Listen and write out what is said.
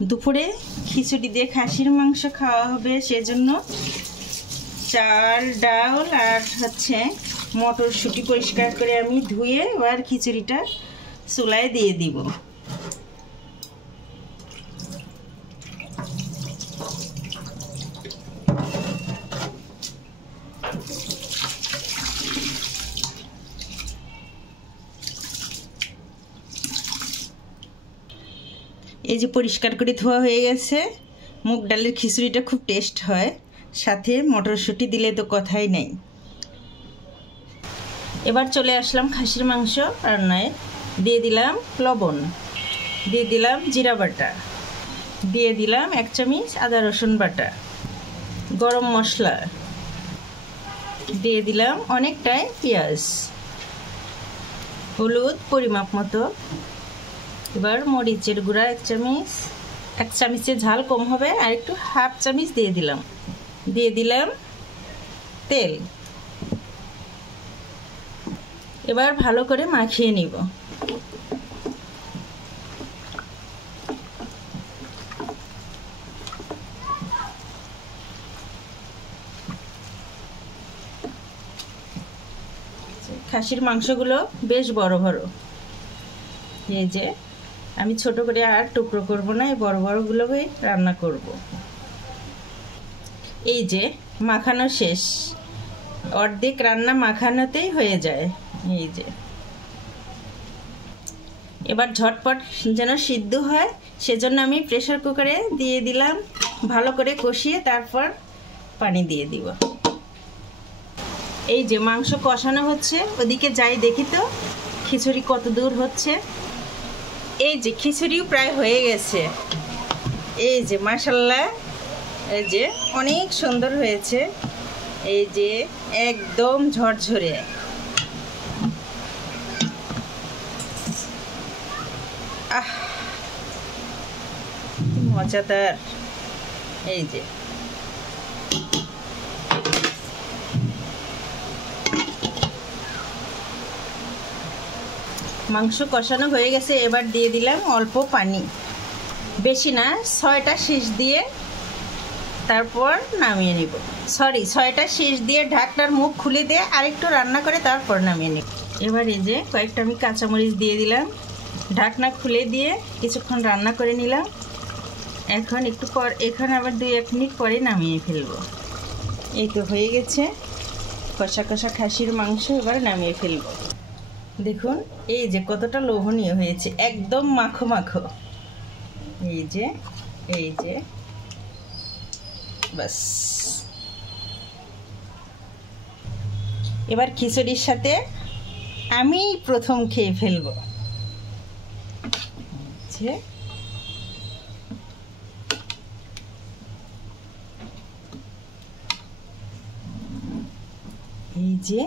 দুপুরে খিচুড়ি দিয়ে খাসির মাংস খাওয়া হবে, সেজন্য চাল ডাল আর মটরশুঁটি পরিষ্কার করে আমি ধুয়ে এবার খিচুড়িটা চুলায় দিয়ে দিব। এই যে পরিষ্কার করে ধোয়া হয়ে গেছে। মুগ ডালের খিচুড়িটা খুব টেস্ট হয়, সাথে মটরশুঁটি দিলে তো কথাই নেই। এবার চলে আসলাম খাসির মাংস রান্নায়। দিয়ে দিলাম লবণ, দিয়ে দিলাম জিরা বাটা, দিয়ে দিলাম 1 চামচ আদা রসুন বাটা, গরম মশলা, দিয়ে দিলাম অনেকটাই পেঁয়াজ, হলুদ পরিমাপ মতো। এবার মরিচের গুঁড়া 1 চামচ, 1 চামচের ঝাল কম হবে, আর একটু হাফ চামচ দিয়ে দিলাম। দিয়ে দিলাম তেল। এবার ভালো করে মাখিয়ে নিব। খাসির মাংসগুলো বেশ বড় বড়, এই যে আমি ছোট করে আর টুকরো করব না, এই বড় বড়গুলোকে রান্না করব। এই যে মাখানো শেষ, অর্ধেক রান্না মাখানোতেই হয়ে যায়। এই যে এবার ঝটপট যেন সিদ্ধ হয়, সেজন্য আমি প্রেসার কুকারে দিয়ে দিলাম, ভালো করে কষিয়ে তারপর পানি দিয়ে দিব। এই যে মাংস কষানো হচ্ছে, ওদিকে যাই দেখি তো খিচুড়ি কত দূর হচ্ছে। এই যে খিচুড়িও প্রায় হয়ে গেছে। এই যে মাশাআল্লাহ, এই যে অনেক সুন্দর হয়েছে। এই যে একদম ঝরঝরে। আহ, মজাদার। এই যে মাংস কষানো হয়ে গেছে। এবার দিয়ে দিলাম অল্প পানি, বেশি না, 6টা শীষ দিয়ে তারপর নামিয়ে নিব। 6টা শীষ দিয়ে ঢাকনার মুখ খুলে দিয়ে আরেকটু রান্না করে তারপর নামিয়ে নিব। এবার এই যে কয়েকটা আমি কাঁচামরিচ দিয়ে দিলাম, ঢাকনা খুলে দিয়ে কিছুক্ষণ রান্না করে নিলাম। এখন একটু পর, এখানে আবার 2-1 মিনিট পরে নামিয়ে ফেলব। এই তো হয়ে গেছে কষা কষা খাসির মাংস। এবার নামিয়ে ফেলব। দেখুন এই যে কতটা লোভনীয় হয়েছে, একদম মাখো মাখো। এই যে বাস। এবার খিচুড়ির সাথে আমি প্রথম খেয়ে ফেলবো। এই যে